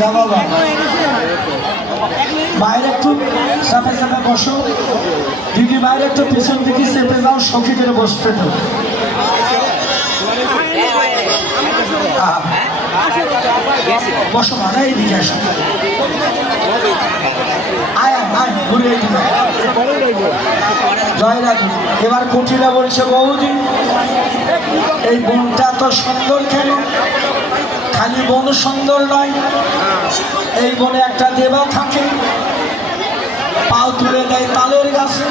বাবা বাইরে একটু চাপে চাপে বসো দিদি, বাইরে একটু পেছন দিকে চেপে যাও, সখী করে বসতে তো। বসো মানে এইদিকে আসো, আয় আয় ঘুরে জয় রাধু। এবার কুটিরা বলছে, বৌদি এই বনটা তো সুন্দর কেন? খালি বন সুন্দর নয়, এই বনে একটা দেবা থাকে, পাও তুলে দেয় তালের গাছে,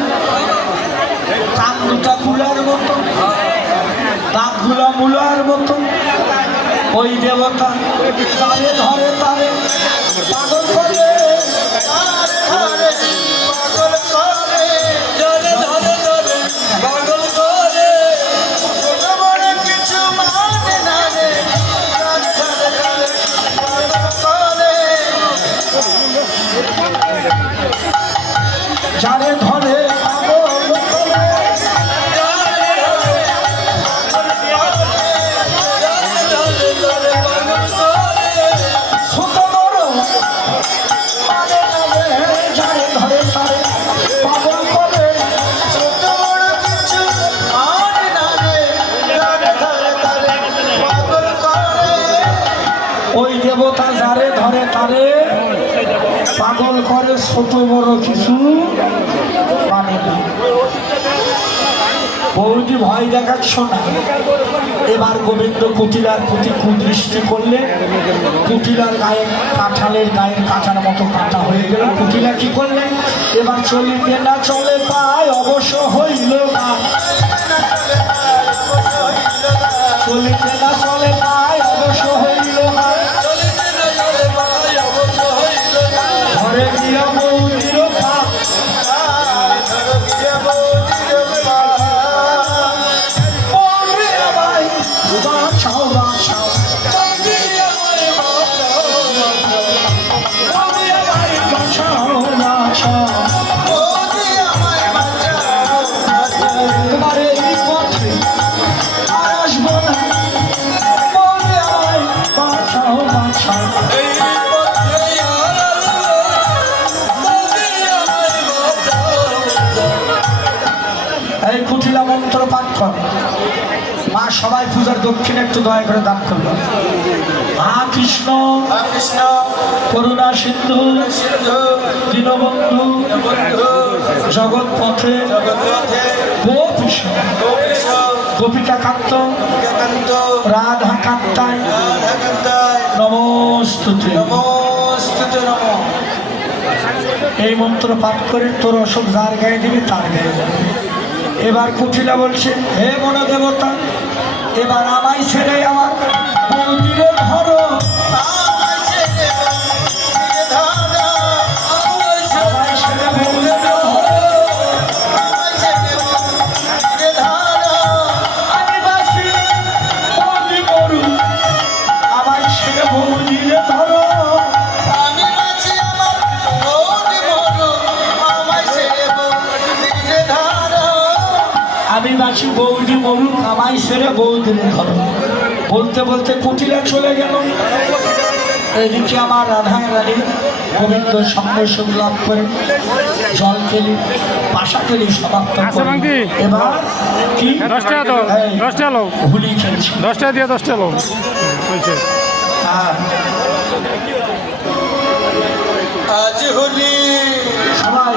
কান দুটা কুলার মতো, দাঁত গুলা মুলার মতো। ওই দেবতা তারে ধরে তারে পাগল করে, যারে ধরে ওই দেবতা যারে ধরে তারে পাগল করে, ছোট বড় কিছু মানে না। বৌদি ভয় দেখাচ্ছ না। এবার গোবিন্দ কুটিলার প্রতি কুদৃষ্টি করলে, কুটিলার গায়ে কাঁঠালের গায়ের কাঁটার মতো কাঁটা হয়ে গেল। কুটিলা কি করলেন? এবার চলিতে না চলে পায় অবশ্য হইল না, চলিতে না চলে পায় অবশ্য হইল না। ঘরে গিয়া বৌদির পা, বাঁচাও বাঁচাও, তোমার এই পথে আর আসবো না, বাঁচাও বাঁচাও। এই কুটিলা মন্ত্র পাঠ কর। মা সবাই পূজার দক্ষিণে একটু দয়া করে দান করলো। মা কৃষ্ণ করুণা সিন্ধু দীনবন্ধু জগৎ পথে গোপীশ গোপিকা কান্ত রাধা কান্তায় নমস্তুতে। এই মন্ত্র পাঠ করে তোর অসুখ যার গায়ে দিবি তার গায়ে যাবে। এবার কুটিলা বলছে, হে বন দেবতা, এবার আমায় ছেড়ে আমার বৌদিরে ধরো, আমি বাসি বৌদি মরু, আমায় ছেড়ে বৌদিরে ধরো। আমি বাঁচি বৌদি মরুক, আমায় সেরে বৌদিরে ধরো। বলতে বলতে কুটিলা চলে গেল। এদিকে আমার রাধা রানী গোবিন্দ সঙ্গে সুখ লাভ করে জল খেলি পাশা খেলি সমাপ্ত। এবার কি 10 টাকা তো 10 টাকা লোক হোলি খেলছি, 10 টাকা দিয়ে 10 টাকা লোক বলছে আজ হোলি সবাই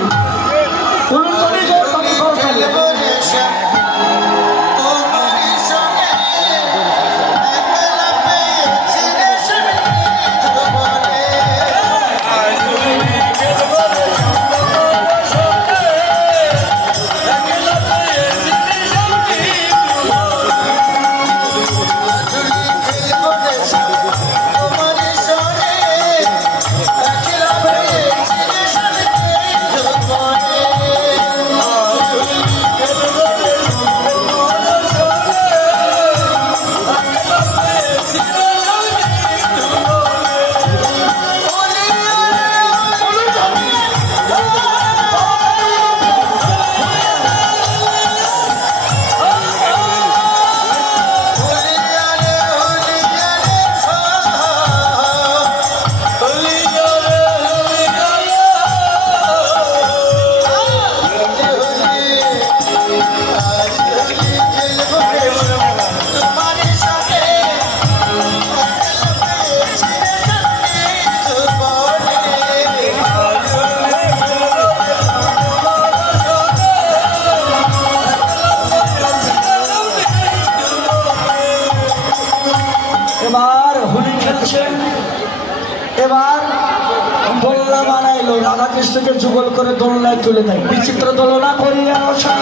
থেকে যুগল করে দোলনায় তুলে দেয়। বিচিত্র দোলনা করিয়া রসা,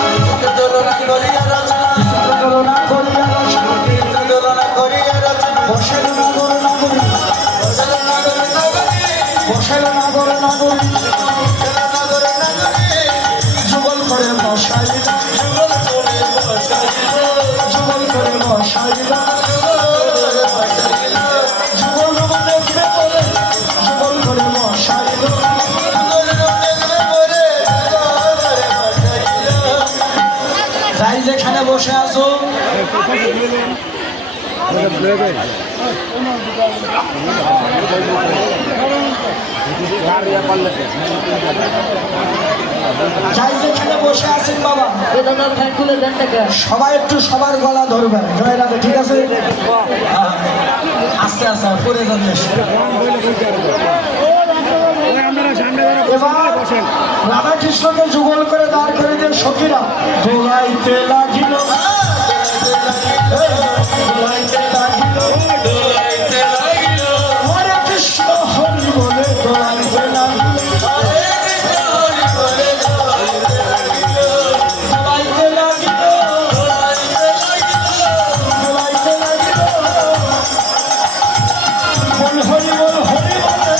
দোলনা করিয়া রচনা, বিচিত্র দোলনা করিয়া রসা, দোলনা করিয়া রচনা, বসেল নাগর নাগরী, বসল নাগর নাগরী, বসেল নাগর নাগরী, বসল নাগর নাগরী, যুগল করে বসাইল, যুগল করে বসাইল, যুগল করে বসাইল, যুগল করে বসাইল, যুগল দেখবে বলে যুগল করে বসাইল। যুগল দেখবে বলে যুগল করে বসাইল। যাই যেখানে বসে আছো যাই যেখানে বসে আছেন বাবা, সবাই একটু সবার গলা ধরবেন জয় রাধে, ঠিক আছে? হ্যাঁ, আস্তে আস্তে পরে যাবে। এবার রাধা কৃষ্ণকে যুগল করে দাঁড় করে দিয়ে সখীরা দোলাইতে লাগিল, দোলাইতে লাগিল, দোলাইতে লাগিল, হরে কৃষ্ণ হরি বলে দোলাইতে লাগিল, হরে কৃষ্ণ হরি বলে দোলাইতে লাগিল, দোলাইতে লাগিল, দোলাইতে লাগিল, দোলাইতে লাগিল, বল হরি বল হরি বলে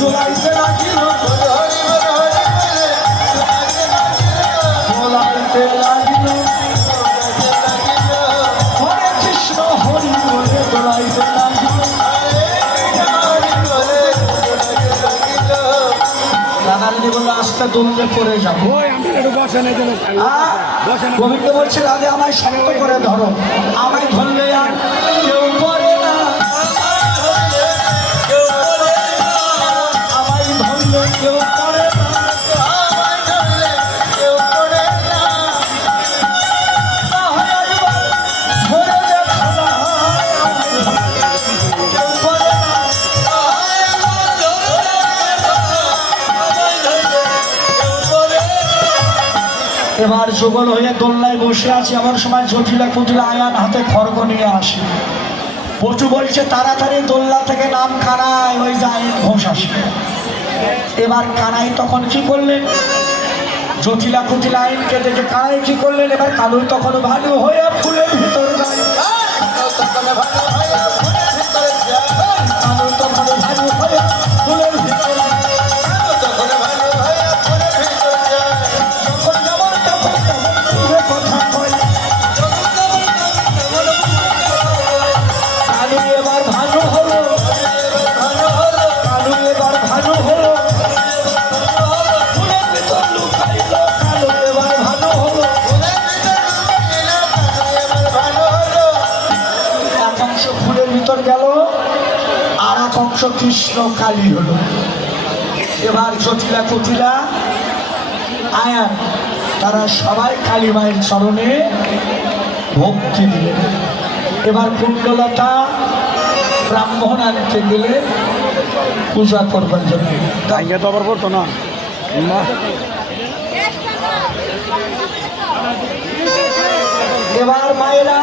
দোলাইতে লাগিল, বল হরি বল হরি বলে দোলাইতে লাগিল, দোলাইতে লাগিল, দোলাইতে লাগিল, হরে কৃষ্ণ হরি বলে দোলাইতে লাগিল। হরে কৃষ্ণ হরি বলে দোলাইতে লাগিল। রাধারানী বললো আস্তে দোলনে পড়ে যাবো। গোবিন্দ বলছে রাধে আমায় শক্ত করে ধরো, আমায় ধরলে আর কেউ পড়ে না, কেউ বলে না, আমায় ধরলে কেউ পড়ে না, আমায় ধরলে কেউ পড়ে না, না হয় একবার ধরে দেখো না, আমায় ধরলে কেউ পড়ে না। আমায় ধরলে না, আমায় ধরলে কেউ পড়ে না। এবার যুগল হয়ে দোলনায় বসে আছে, এমন সময় জটিলা কুটিলা আয়ান হাতে খড়গ নিয়ে আসে। পটু বলছে তাড়াতাড়ি দোলনা থেকে নাম কানাই, ওই যায় ঘোষ আসে। এবার কানাই তখন কি করলেন, জটিলা কুটিলা আইনকে দেখে কানাই কি করলেন, এবার কালুর তখন ভালো হয়ে ফুলের ভিতর যায়, তখন ভালো হয় ফুলের ভিতরে যায়, কালুর তখন ভালো হয়ে ফুলের ভিতর যায়। তখন ভালো হয় ফুলের ভিতরে যায়, যখন যেমন তখন তেমন মুখে কথা কয়, কালু এবার ভালো হলো, ভালো হলো, কালু এবার ভালো হলো, ফুলের ভিতর লুকাইল, কালু এবার ভালো হলো। ফুলের ভিতরে লুকিয়ে এবার ভালো হলো। এক অংশ ফুলের ভিতর গেল, আর এক অংশ কৃষ্ণ কালী হলো। এবার জটিলা কুটিলা আয়ান তারা সবাই কালী মায়ের চরণে ভক্তি দিলেন। এবার কুণ্ডলতা ব্রাহ্মণ আনতে গেলে পূজা করবার জন্য। আগে তো আবার পড়তো না এবার মায়েরা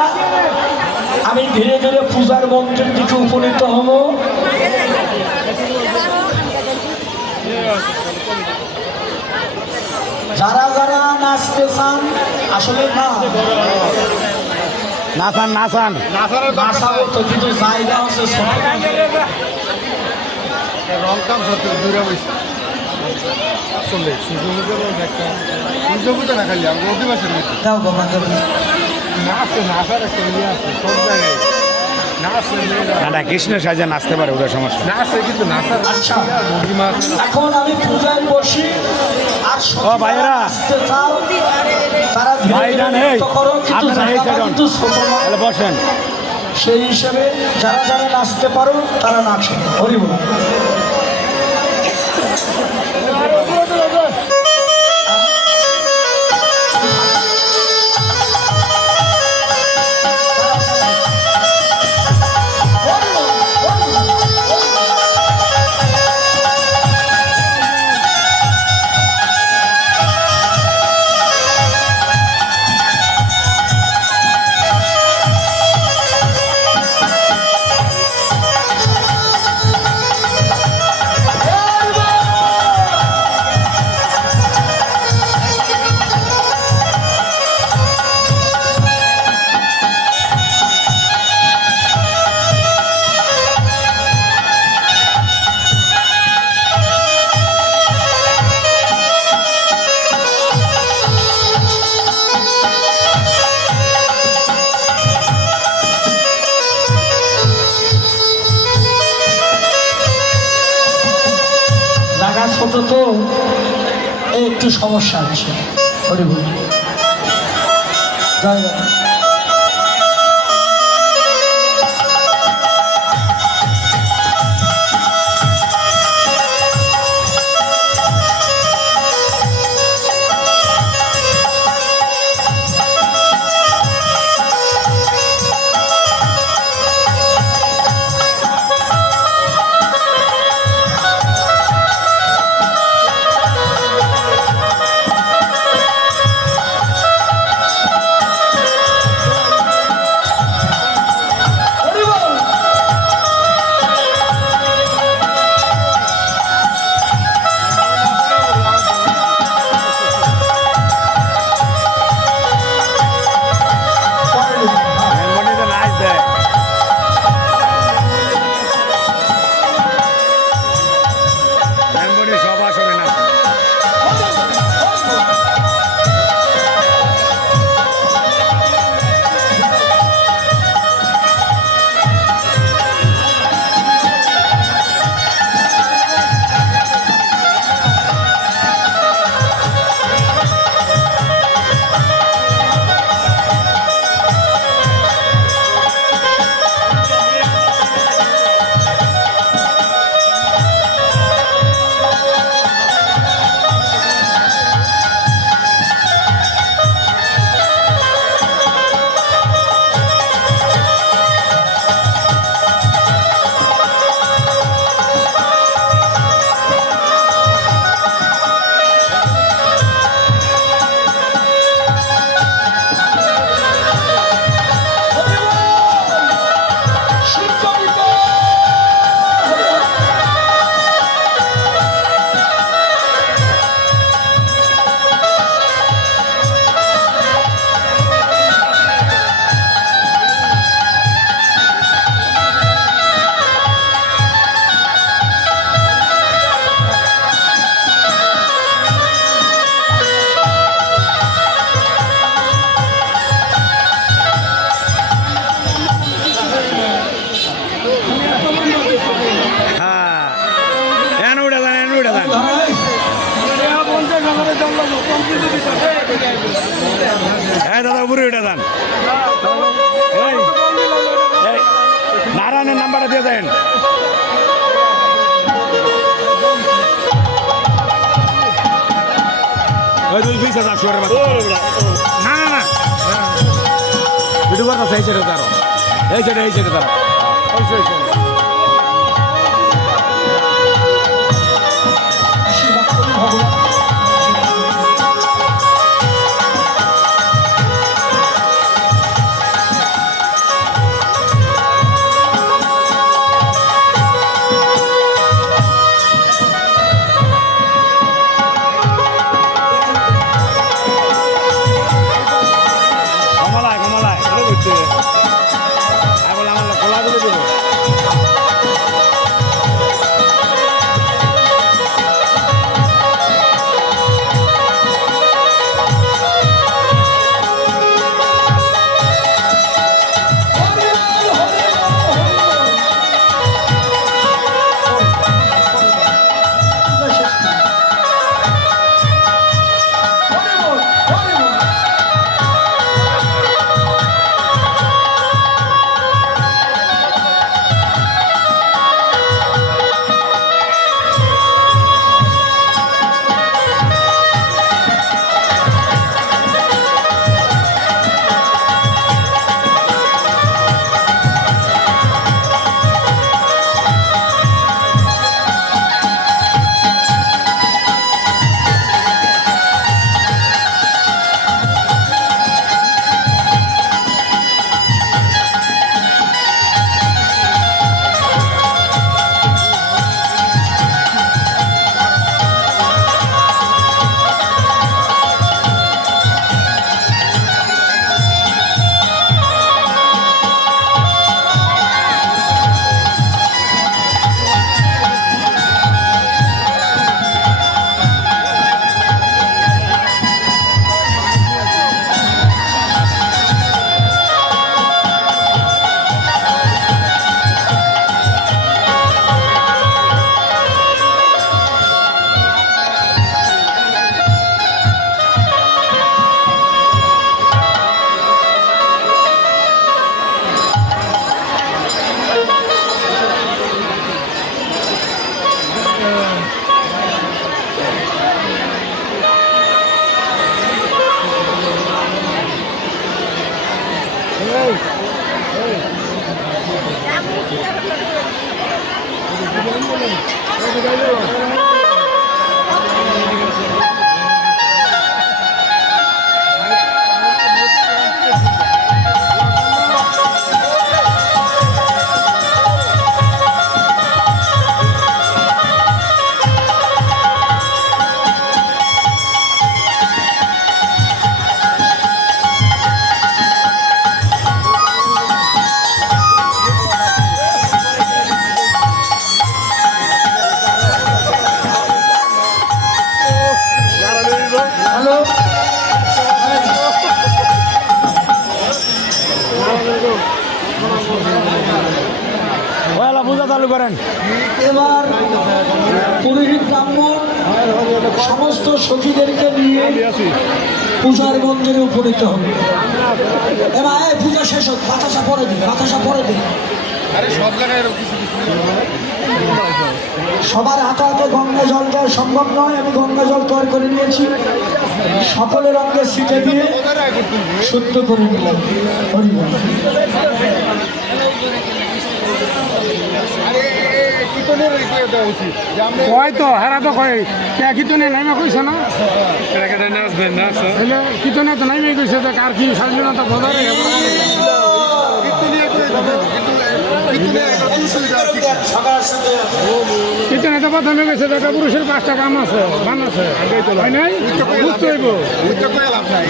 আমি ধীরে ধীরে পূজার মন্ত্রের দিকে উপনীত হব। যারা যারা নাচতে চান আসলে না নাচান নাচান নাচাবো তো, কিন্তু জায়গা হচ্ছে ছোট। দাও গো মাধবী। না কৃষ্ণ সাজা নাচতে পারে ওটা সমস্যা আচ্ছা এখন আমি পূজায় বসি, আর ও ভাইয়েরা, নাচতে চাও তারা ধীরে ভাইজান, ধীরে এই, নৃত্য করো, কিন্তু আপনারা এই জায়গাটা সাইডন। কিন্তু ছোট না। তাহলে বসেন। সেই হিসেবে যারা যারা নাচতে পারো তারা নাচো। হরি বল। আপাতত একটু সমস্যা আছে। হরি বল। জয় জয়। মেমনিতে নাচ দেয়। মেমনি সব আসবে না। হ্যাঁ, এন উঠে যান, এন উঠে যান। হ্যাঁ দাদা, উপরে উঠে যান। এই, এই, নারায়ণের নাম্বারটা দিয়ে দেন। ওই দুই পিস আছে, শুয়ারের বাচ্চা। না না না, ভিডিও করতেছে এই সাইডে তারো, এই সাইডে তারো। আশীর্বাদ করুন ভগবান। কমলায় কমলায় এটা বুঝতে বলে আমার খোলা করে দেবো। চালু করেন। এবার পুরোহিত ব্রাহ্মণ সমস্ত সখীদেরকে নিয়ে পূজার মন্দিরে উপনীত হবে। এবার এই পূজা শেষ হোক, বাতাসা পরে দিন, বাতাসা পরে দিন। সবার হাতে হাতে গঙ্গা জল দেওয়া সম্ভব নয়, আমি গঙ্গা জল তৈরি করে নিয়েছি, সকলের অঙ্গে ছিটে দিয়ে শুদ্ধ করে নিলাম। হরি বল। কয় তো হারা তো কয় কীর্তনে নাইমা কইছে না, কীর্তনে তো নাইমে কইছে যে কার কি স্বাধীনতা বজায় কীর্তনে তো প্রথমে গেছে যে পুরুষের 5টা কাম আছে, মান আছে, হয় নাই বুঝতে হইব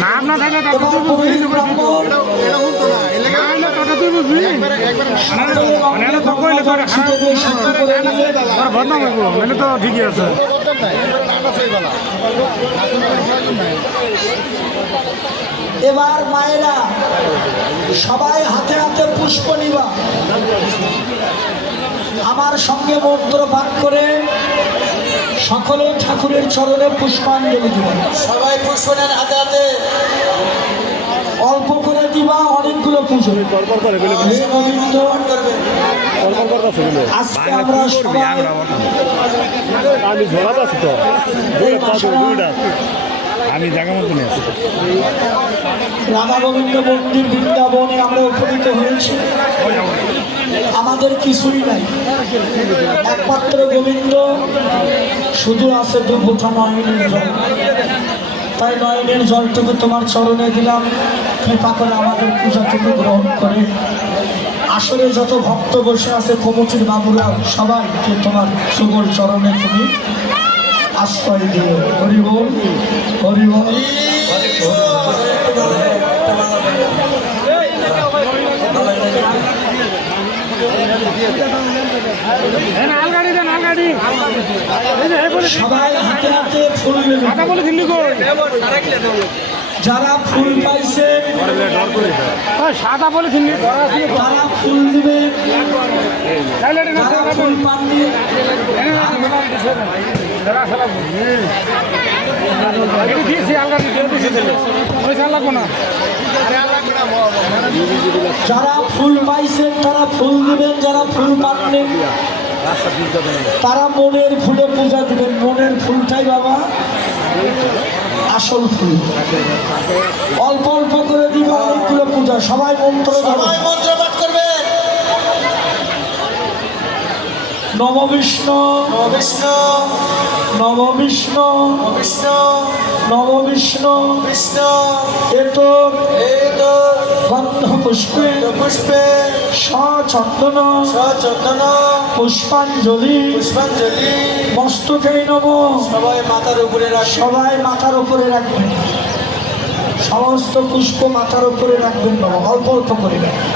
না। আপনার থাকে তাকে তুই বুঝবি, তুই বুঝবি তো কইলে তোর বদনাম হইব, মানে তো ঠিকই আছে। এবার মায়েরা সবাই হাতে হাতে পুষ্প নিবা, আমার সঙ্গে মন্ত্র পাঠ করে সকলে ঠাকুরের চরণে পুষ্পাঞ্জলি দিবা। সবাই পুষ্প নেন হাতে হাতে। অল্প করে দিবা, অনেকগুলো পুজো। আজকে আমরা সবাই আমি জায়গা মতো নিয়ে আসি। রাধা গোবিন্দ মন্দির বৃন্দাবনে আমরা উপনীত হয়েছি, আমাদের কিছুই নাই, একমাত্র গোবিন্দ শুধু আছে দুপুঠা নয়নের জল। তাই নয়নের জলটুকু তোমার চরণে দিলাম, কৃপা করে আমাদের পূজাটুকু গ্রহণ করে। আসলে যত ভক্ত বসে আছে কমিটির বাবুরা সবাইকে তোমার সুগল চরণে তুমি আশ্রয় দিও। হরি বল, হরি বল। সবাই হাতে হাতে ফুল নেবে। যারা ফুল পাইছে সাদা পলিথিন তারা ফুল দিবে, যারা ফুল পাননি যারা ফুল পাইছেন তারা ফুল দিবেন, যারা ফুল পাননি তারা মনের ফুলে পূজা দিবেন। মনের ফুলটাই বাবা আসল ফুল। অল্প অল্প করে দিবে, অনেকগুলো পূজা। সবাই মন্ত্র সবাই মন্ত্র পাঠ করবেন। নম বিষ্ণু, বিষ্ণু নম বিষ্ণু, বিষ্ণু নম বিষ্ণু, বিষ্ণু এত এত গন্ধ পুষ্পে পুষ্পে সচন্দন সচন্দন পুষ্পাঞ্জলি পুষ্পাঞ্জলি মস্তকে নম। সবাই মাথার উপরে রাখবেন। সবাই মাথার উপরে রাখবেন, সমস্ত পুষ্প মাথার উপরে রাখবেন বাবা, অল্প অল্প করে রাখবেন।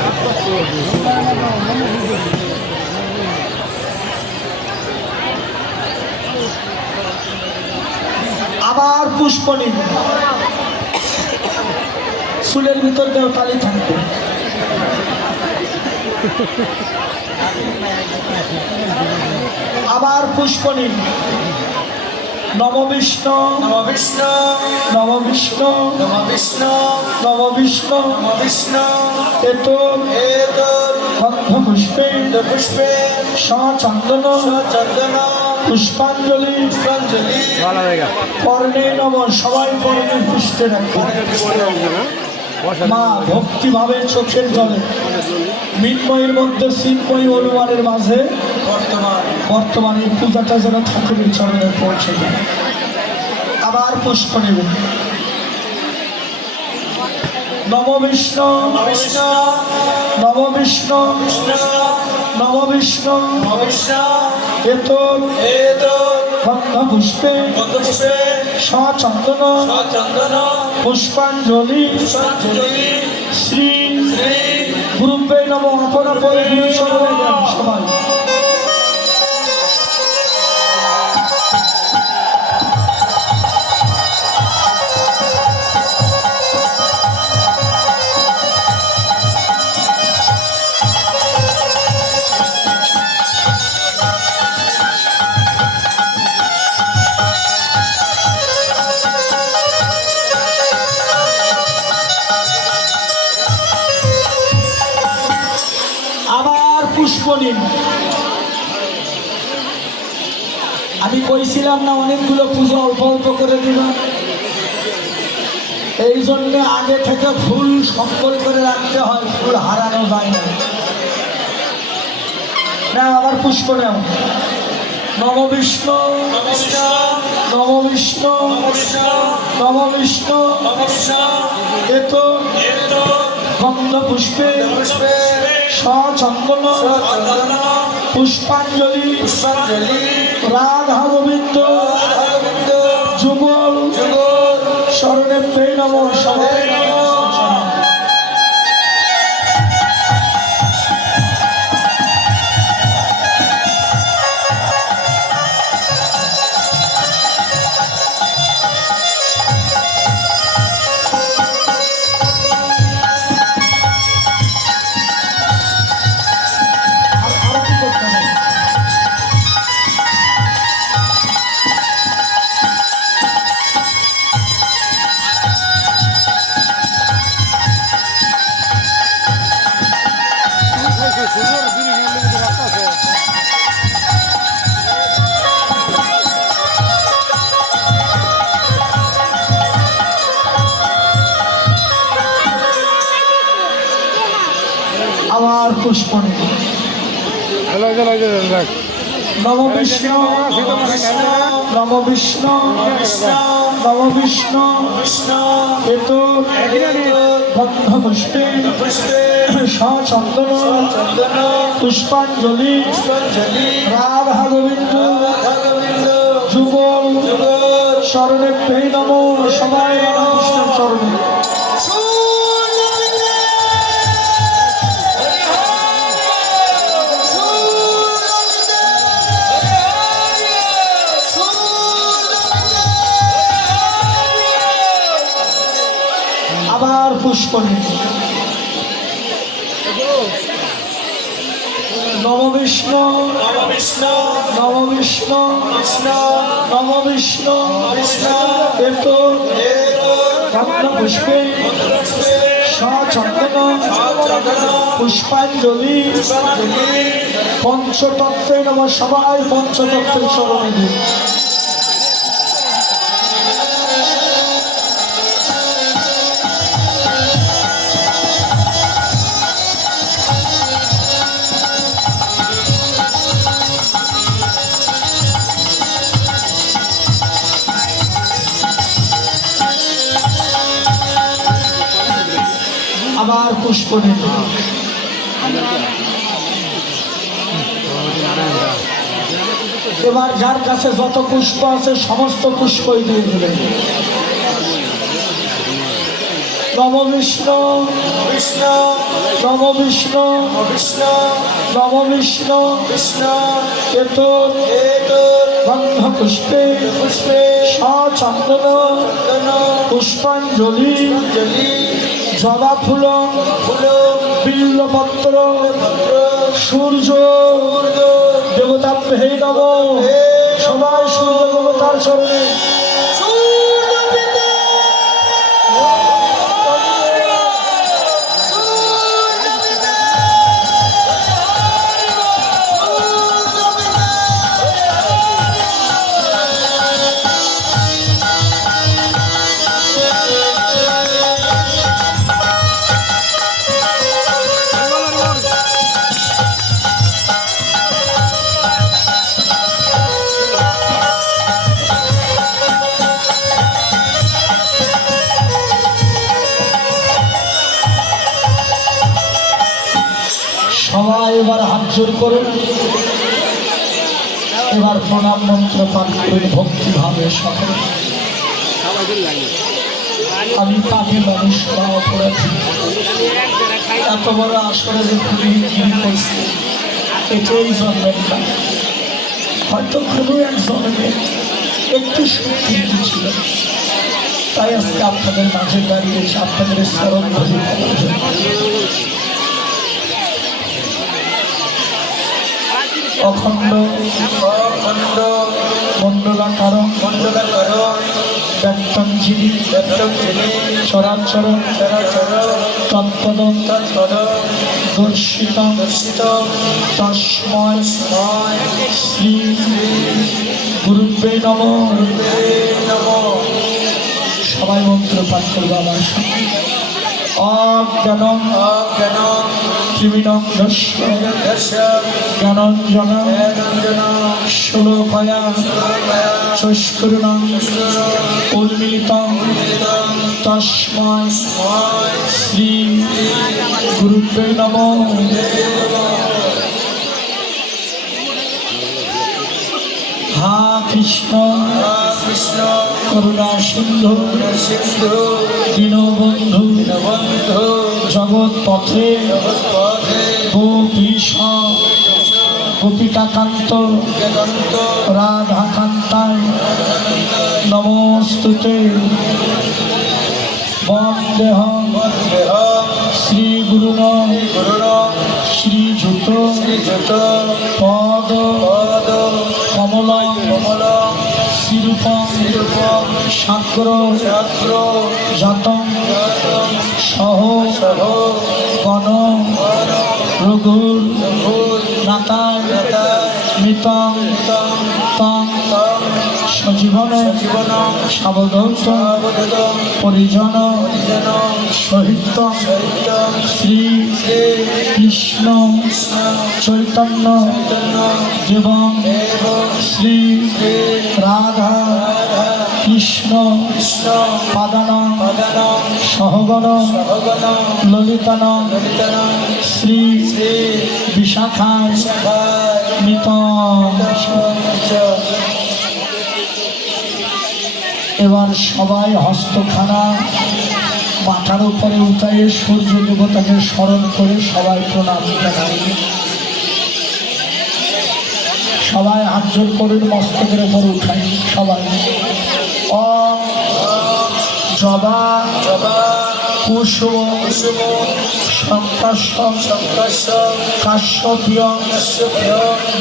আবার পুষ্প নিন, চুলের ভিতর দেওতালি থাকবে। আবার পুষ্প নিন। নম বিষ্ণু, নম বিষ্ণু নম বিষ্ণু, নম বিষ্ণু নম বিষ্ণু, নম বিষ্ণু এত এত গন্ধ পুষ্পে পুষ্পে সচন্দন সচন্দন পুষ্পাঞ্জলি পুষ্পাঞ্জলি কর্ণে নম। সবাই কর্ণে পুষ্পে রাখবেন। মা ভক্তিভাবে চোখের জলে মৃন্ময়ের মধ্যে চিন্ময় অনুমানের মাঝে বর্তমানে পূজাটা যেন ঠাকুরের চরণে পৌঁছে যায়। আবার পুষ্প নেবেন। নম বিষ্ণু, বিষ্ণু নম বিষ্ণু, নম বিষ্ণু, বিষ্ণু এত এত গন্ধ পুষ্পে পুষ্পে সচন্দন সচন্দন পুষ্পাঞ্জলি পুষ্পাঞ্জলি শ্রী শ্রী গুরুবে নম। আপনা পরে সবাই পুষ্প নিন। আমি কইছিলাম না অনেকগুলো পুজো অল্প অল্প করে দিলাম, এই জন্য আগে থেকে ফুল সংকল করে রাখতে হয়, ফুল হারানো যায় না। না আবার পুষ্প নাও। নম বিষ্ণু নম বিষ্ণু নম বিষ্ণু এত গন্ধ পুষ্পে সচন্দন পুষ্পাঞ্জলি রাধা গোবিন্দ যুগল শরণে নম শরণে আবার পুষ্প নিন। নম বিষ্ণু নম বিষ্ণু নম বিষ্ণু এত গন্ধ পুষ্পে সচন্দন পুষ্পাঞ্জলি রাধা গোবিন্দ যুগল শরণে নম সবাই রামকৃষ্ণ চরণে। আবার পুষ্প নিন। নম বিষ্ণু নম বিষ্ণু নম বিষ্ণু এত গন্ধ পুষ্পে সচন্দন পুষ্পাঞ্জলি পঞ্চতত্ত্বে নম সবাই পঞ্চতত্ত্বের চরণে দিন। আবার পুষ্প নিন। এবার যার কাছে যত পুষ্প আছে সমস্ত পুষ্পই দিয়ে দেবেন। নম বিষ্ণু নম বিষ্ণু নম বিষ্ণু এত গন্ধ পুষ্পে সচন্দন পুষ্পাঞ্জলি জবা ফুল বিল্লপত্র সূর্য দেবতা হে নম সবাই সূর্য দেবতার চরণে। সবাই এবার হাত জোর করুন, এবার প্রণাম মন্ত্র পাঠ করুন ভক্তিভাবে সকলে। আমি পাপে মানুষ করা করেছি, এত বড় আসরে যে পুরীগিরি করছি এটাই জন্মের না, হয়তো কোনো এক জন্মে একটু শক্তি ছিল, তাই আজকে আপনাদের মাঝে দাঁড়িয়েছে আপনাদের স্মরণ ধরে করার জন্য। অখণ্ড মণ্ডলাকার ব্যক্তং যিনি চরাচর তৎপদ দর্শিতম তস্মৈ শ্রী গুরুবে নমঃ। সবাই মন্ত্র পাঠ করবো আমার সঙ্গে। অজ্ঞানং ত্রিবিণং দস্য জ্ঞানঞ্জন শ্লোকয়া চস্করুণং উন্মিলিতং তস্মৈ শ্রী গুরুবে নমঃ। হা কৃষ্ণ করুণা সিন্ধু দীনবন্ধু জগৎ পথে গোপীশ গোপিকাকান্ত রাধাকান্তায় নমস্তুতে। বন্দেহং শ্রী গুরুণ শ্রীযুত পদ কমলং শ্রীরূপং সাগ্র জাতং সহ গণ রঘুর নাতায় মৃতং তং সজীবন সাবধৌত পরিজন সহিত শ্রী কৃষ্ণ চৈতন্য দেবং শ্রী রাধা কৃষ্ণ পাদানং সহগণ ললিতানং শ্রী বিশাখায় নিতং। এবার সবাই হস্তখানা মাথার উপরে উঠায়ে সূর্য দেবতাকে স্মরণ করে সবাই প্রণাম জানাই। সবাই হাত জোর করে মস্তকের উপর উঠাই সবাই। ওম জবা কুসুম শঙ্কর্ষম কাশ্যপীয়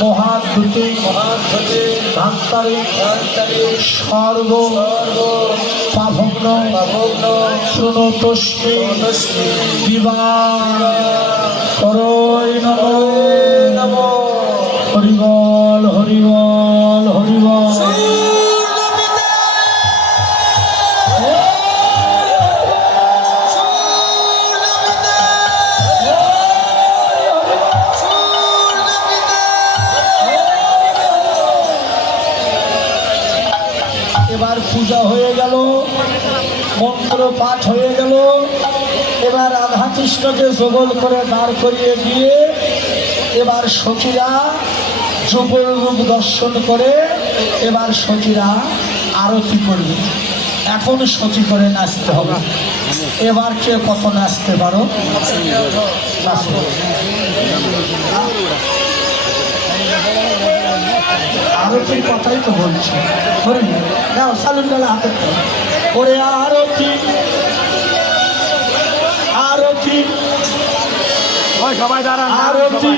মহাদ্যুতি ধাত্তারি সর্ব পাভগ্ন প্রণতস্মি বিবাহ করৈ নমঃ। হরিবল হরিবল হরিবল। এবার পূজা হয়ে গেল, মন্ত্র পাঠ হয়ে গেল। এবার রাধা কৃষ্ণকে জগল করে দাঁড় করিয়ে দিয়ে এবার সখীরা যুগল রূপ দর্শন করে এবার সখীরা আরতি করবে। এখন সখী করে নাচতে হবে। এবার কে কত নাচতে পারো নাচো। আরতির কথাই তো বলছি। নাও সালুন বেলা হাতে ওরে আরতি আরতি সবাই দাঁড়ান আরতি।